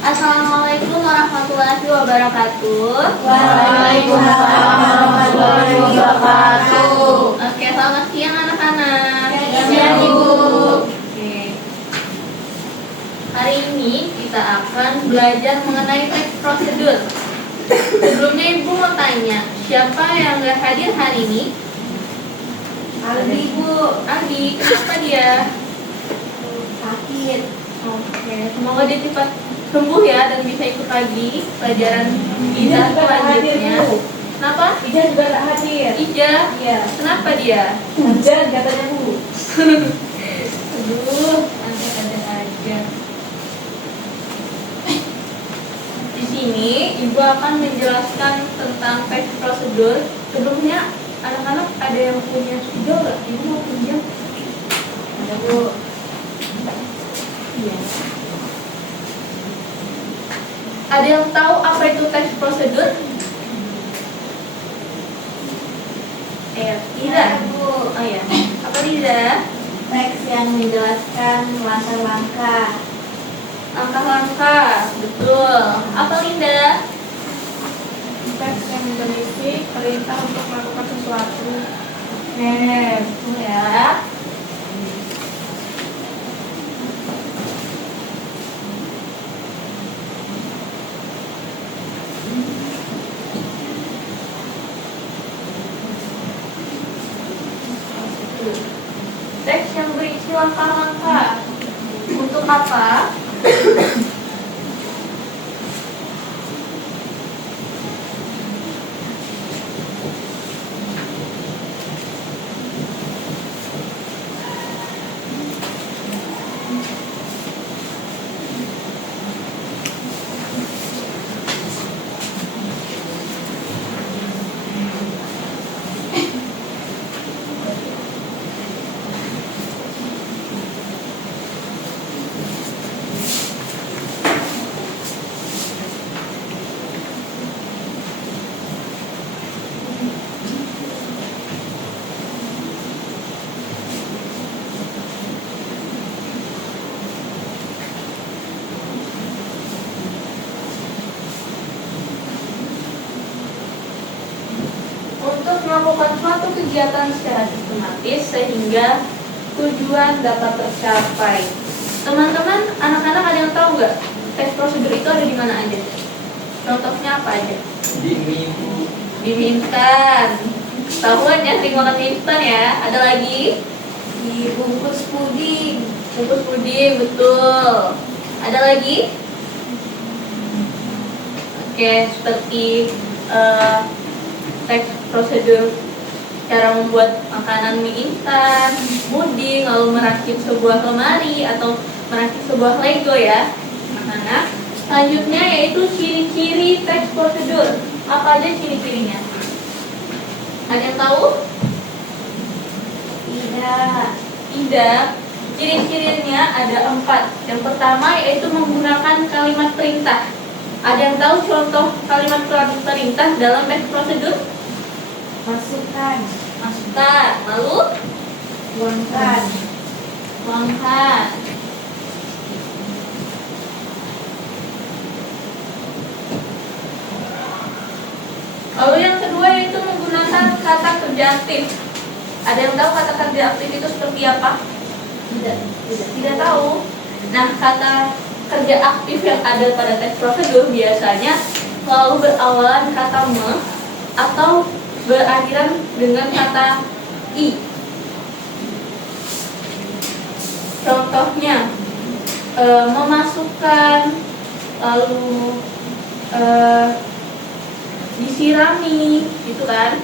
Assalamualaikum warahmatullahi wabarakatuh. Waalaikumsalam warahmatullahi wabarakatuh. Oke, selamat siang anak-anak. Siang, Ibu. Oke. Hari ini kita akan belajar mengenai teks prosedur. Sebelumnya Ibu mau tanya, siapa yang nggak hadir hari ini? Aldi, Bu. Adi, kenapa dia? Sakit. Oke, semoga dia cepat sembuh ya dan bisa ikut lagi pelajaran kita selanjutnya. Kenapa? Ija juga tak hadir. Ija, Iya. kenapa dia? Hujan katanya, Bu. Aduh, ada aja. Di sini Ibu akan menjelaskan tentang teks prosedur. Sebelumnya anak-anak ada yang punya spidol nggak? Ibu mau pinjam? Ada, Bu. Iya. Ada yang tahu apa itu teks prosedur? Riza. Bu. Oh ya. Apa Riza? Teks yang menjelaskan langkah-langkah. Langkah-langkah. Betul. Apa Linda? Teks yang berisi perintah untuk melakukan sesuatu. Betul ya. Teks yang berisi langkah-langkah. Untuk apa? Untuk melakukan suatu kegiatan secara sistematis sehingga tujuan dapat tercapai. Teman-teman, anak-anak ada yang tahu nggak teks prosedur itu ada di mana aja? Contohnya apa aja? Di minggu Di mie instan. Tahuan ya, sering makan mie instan ya. Ada lagi? Di bungkus puding. Bungkus puding, betul. Ada lagi? Oke, seperti teks prosedur cara membuat makanan mie instan, puding, lalu merakit sebuah lemari atau merakit sebuah Lego ya, anak-anak. Selanjutnya yaitu ciri-ciri teks prosedur. Apa aja ciri-cirinya? Ada yang tahu? Tidak. Tidak. Ciri-cirinya ada 4. Yang pertama yaitu menggunakan kalimat perintah. Ada yang tahu contoh kalimat perintah dalam teks prosedur? Masukkan. Masukkan, lalu Tuangkan. tuangkan. Lalu yang kedua yaitu menggunakan kata kerja aktif. Ada yang tahu kata kerja aktif itu seperti apa? Tidak. Tidak tahu. Nah, kata kerja aktif yang ada pada teks prosedur biasanya selalu berawalan kata me atau berakhiran dengan kata i. Contohnya memasukkan, lalu disirami, gitu kan?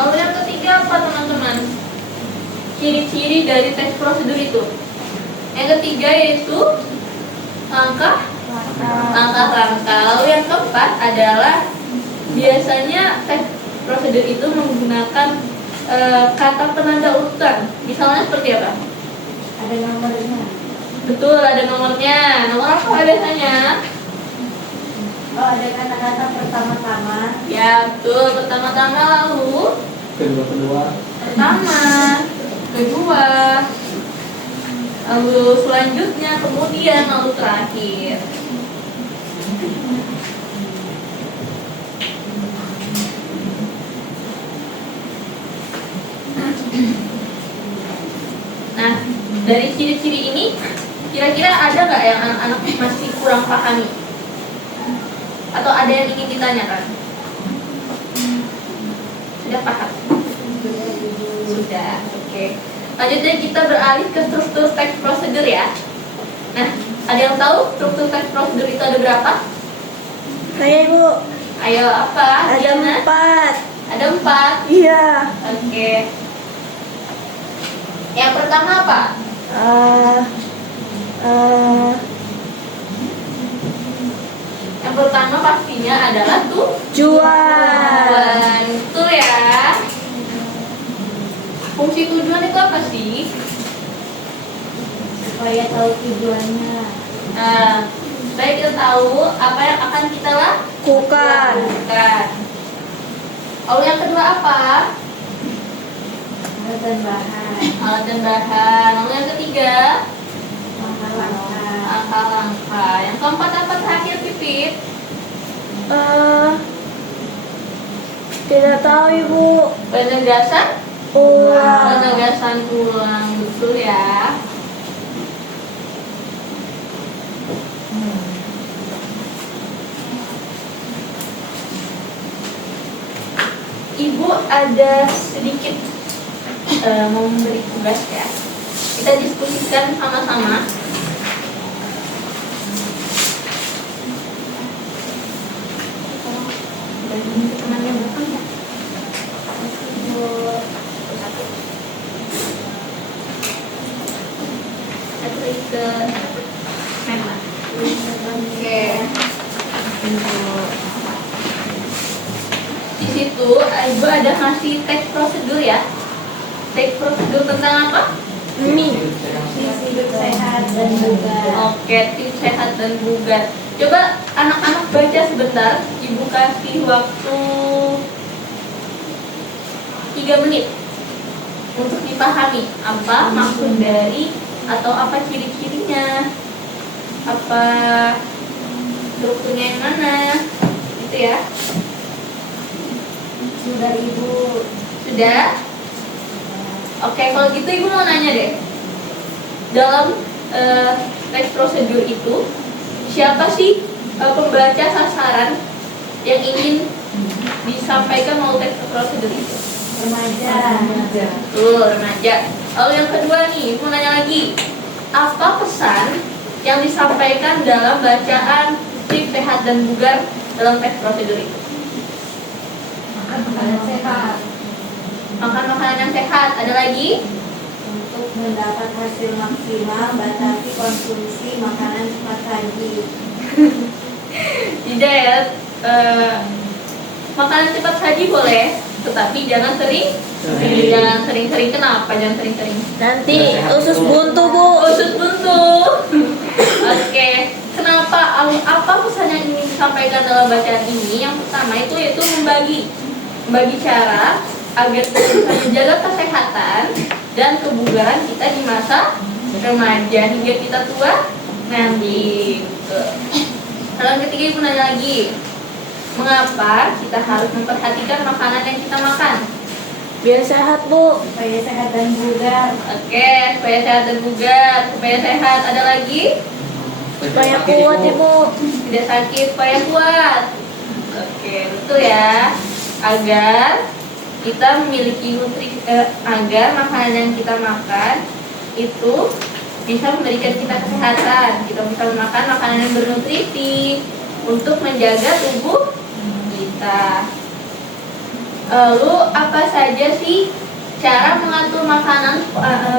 Lalu yang ketiga apa teman-teman? Ciri-ciri dari teks prosedur itu. Yang ketiga yaitu langkah-langkah. Lalu yang keempat adalah biasanya teks prosedur itu menggunakan kata penanda urutan. Misalnya seperti apa? Ada nomornya. Betul, ada nomornya. Nomor apa biasanya? Oh, ada kata-kata pertama-tama. Ya, betul. Pertama-tama, lalu Kedua. pertama, kedua, lalu selanjutnya, kemudian, lalu terakhir. Nah, dari ciri-ciri ini, kira-kira ada nggak yang anak-anak masih kurang pahami? Atau ada yang ingin ditanyakan? Sudah paham? Sudah, oke. Lanjutnya kita beralih ke struktur teks prosedur ya. Nah, ada yang tahu struktur teks prosedur itu ada berapa? Saya Ibu. Ayo, apa? Ada Diana? 4. Ada 4. Iya. Oke. Yang pertama apa? Yang pertama pastinya adalah Tujuan. Betul ya. Fungsi tujuan itu apa sih? Supaya tahu tujuannya. Nah, supaya kita tahu apa yang akan kita Lakukan. lakukan. Lalu yang kedua apa? Alat dan bahan. Alat dan bahan. Lalu yang ketiga, Langkah-langkah. langkah-langkah. Yang keempat apa terakhir, Pipit? Tidak tahu Ibu. Penegasan? Ulang. Penegasan ulang, betul ya. Ibu ada sedikit mau memberi tugas ya. Kita diskusikan sama-sama. Temannya belakang ya. Ke memang. Oke. Di situ Ibu ada ngasih teks prosedur ya. Teks prosedur tentang apa? Gizi hidup sehat dan bugar. Oke, tips sehat dan bugar. Coba anak-anak baca sebentar. Ibu kasih waktu 3 menit untuk dipahami apa maksud dari atau apa ciri-cirinya, apa strukturnya yang mana, gitu ya. Sudah Ibu. Sudah? Oke, kalau gitu Ibu mau nanya deh. Dalam teks prosedur itu, siapa sih pembaca sasaran yang ingin disampaikan melalui teks prosedur itu? Remaja. Tuh, remaja. Lalu yang kedua nih, Ibu mau nanya lagi. Apa pesan yang disampaikan dalam bacaan tips sehat dan bugar dalam teks prosedur itu? Makan makanan sehat. Makan makanan yang sehat. Ada lagi? Untuk mendapat hasil maksimal, batasi konsumsi makanan cepat saji. Tidak ya. Makanan cepat saji boleh, tetapi jangan sering. Jangan sering-sering. Kenapa jangan sering-sering? Nanti usus buntu Bu. Usus buntu. Oke. Kenapa? Apa pesan yang ingin disampaikan dalam bacaan ini? Yang pertama itu yaitu membagi cara agar kita bisa menjaga kesehatan dan kebugaran kita di masa remaja hingga kita tua nanti. Lalu yang ketiga Ibu nanya lagi, mengapa kita harus memperhatikan makanan yang kita makan? Biar sehat Bu. Supaya sehat dan bugar. Oke, supaya sehat dan bugar, supaya sehat. Ada lagi? Supaya kuat Ibu. Tidak sakit, supaya kuat. Oke, betul ya. Agar kita memiliki agar makanan yang kita makan itu bisa memberikan kita kesehatan. Kita bisa makan makanan yang bernutrisi untuk menjaga tubuh kita. Lalu apa saja sih cara mengatur makanan,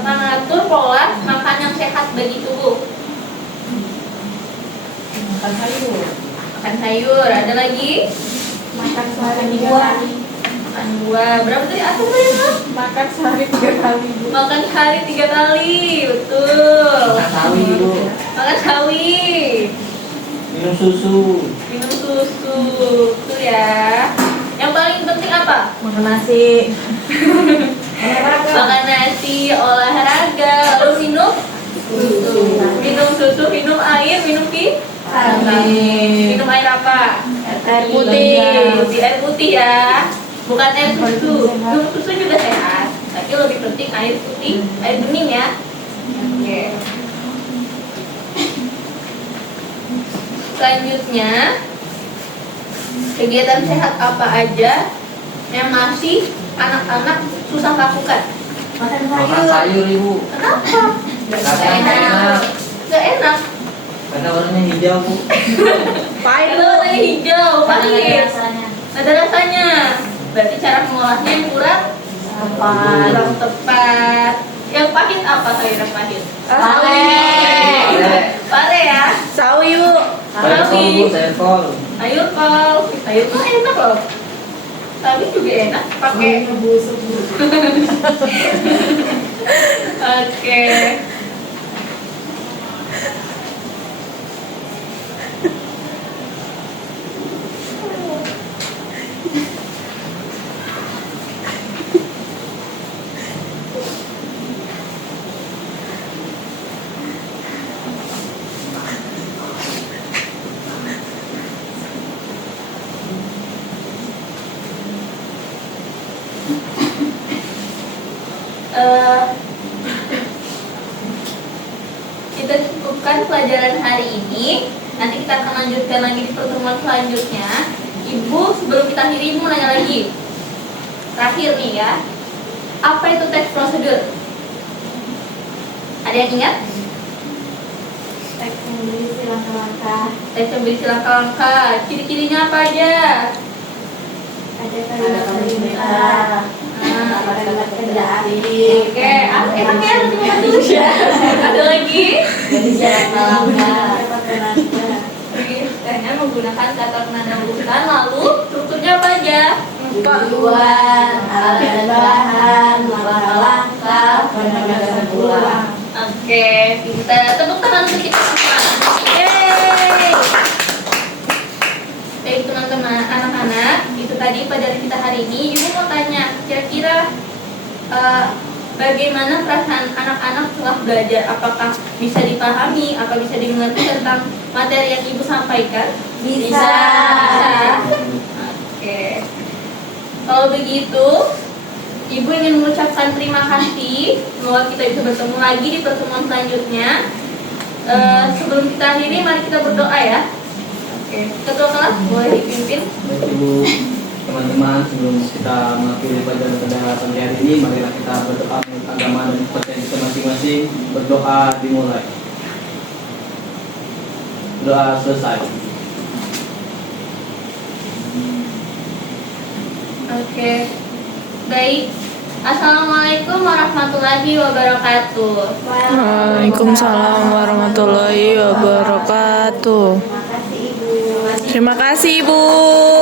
mengatur pola makan yang sehat bagi tubuh? Makan sayur. Makan sayur, ada lagi? Makan sehari 3 buah. kali. Makan buah, berapa tadi? Apa tadi? Makan sehari 3 kali, Bu. Makan hari 3 kali, betul. Makan sawi Bu. Makan sawi, Minum susu. minum susu, betul ya. Yang paling penting apa? Makan nasi. Makan nasi, olahraga, lalu minum susu. Minum susu, minum air, minum Vitamin. minum air apa? Air putih. Air putih ya. Bukan air susu. Minum susu juga sehat, tapi lebih penting air putih, air bening ya. Oke. Selanjutnya, kegiatan sehat apa aja yang masih anak-anak susah lakukan? Makan Makan sayur. sayur Ibu. Kenapa? Karena enak. Gak enak. Karena warnanya hijau Bu. Pahit loh, warnanya hijau, pahit. Rasanya. Ada rasanya. Berarti cara mengolahnya yang kurang tepat. Yang pahit apa sayur yang pahit? Pare. Pare ya. Sawi, Bu. Sayur kol Bu, sayur kol. Sayur kol. Sayur kol enak loh. Sawi juga enak pakai. Busuk, Bu. Oke. Kita cukupkan pelajaran hari ini. Nanti kita akan lanjutkan lagi di pertemuan selanjutnya. Ibu, sebelum kita akhiri, Ibu mau nanya lagi. Terakhir nih ya. Apa itu teks prosedur? Ada yang ingat? Teks yang berisi langkah-langkah. Teks yang berisi langkah-langkah. Ciri-cirinya apa aja? Ada kalimat perintah. Nah, Kalimat kerjaan. oke, enak ya, nanti makan dulu ya. Ada lagi? Jadi syarat langkah. Pakai nada. Kayaknya menggunakan kata penanda urutan, lalu strukturnya apa aja? Tujuan, alat dan bahan, langkah-langkah, penegasan ulang. Oke, pintar. Tepuk tangan untuk kita semua. Yeay. Baik teman-teman, anak-anak, itu tadi pelajaran kita hari ini. Ibu mau tanya, kira-kira bagaimana perasaan anak-anak setelah belajar? Apakah bisa dipahami, apa bisa dimengerti tentang materi yang Ibu sampaikan? Bisa. Oke. Kalau begitu, Ibu ingin mengucapkan terima kasih. Semoga kita bisa bertemu lagi di pertemuan selanjutnya. Sebelum kita akhiri, mari kita berdoa ya. Oke. Ketua kelas boleh dipimpin. Baik Ibu, teman-teman, sebelum kita mengakhiri pelajaran pada pagi hari ini, marilah kita berdoa menurut agama dan kepercayaan kita masing-masing. Berdoa dimulai. Doa selesai. Oke. Baik. Assalamualaikum warahmatullahi wabarakatuh. Waalaikumsalam warahmatullahi wabarakatuh. Terima kasih, Ibu. Terima kasih, Bu.